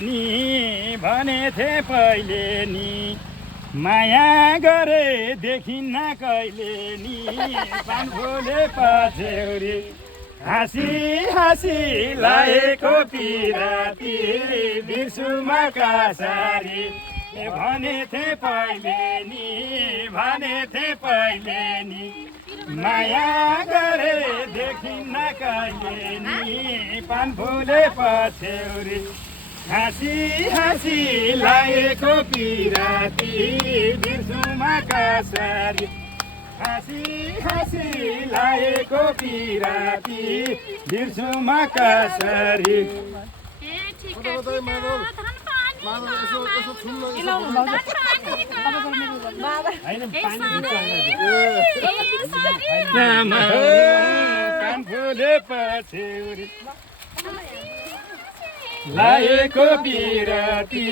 नि भनेथे पहिले नि माया गरे देखिन्न कहिले नि पानफुले पछ्यौरी हाँसी हाँसी लागेको पिराती बिर्सुमा कासारी भनेथे पहिले नि माया गरे देखिन्न कहिले नि पानफुले पछ्यौरी हाँसी हाँसी लागेको पिराती बिर्सुमा कासारी हाँसी हाँसी लागेको पिराती बिर्सुमा कासारी कानफुले पछ्यौरी लागेको बिराती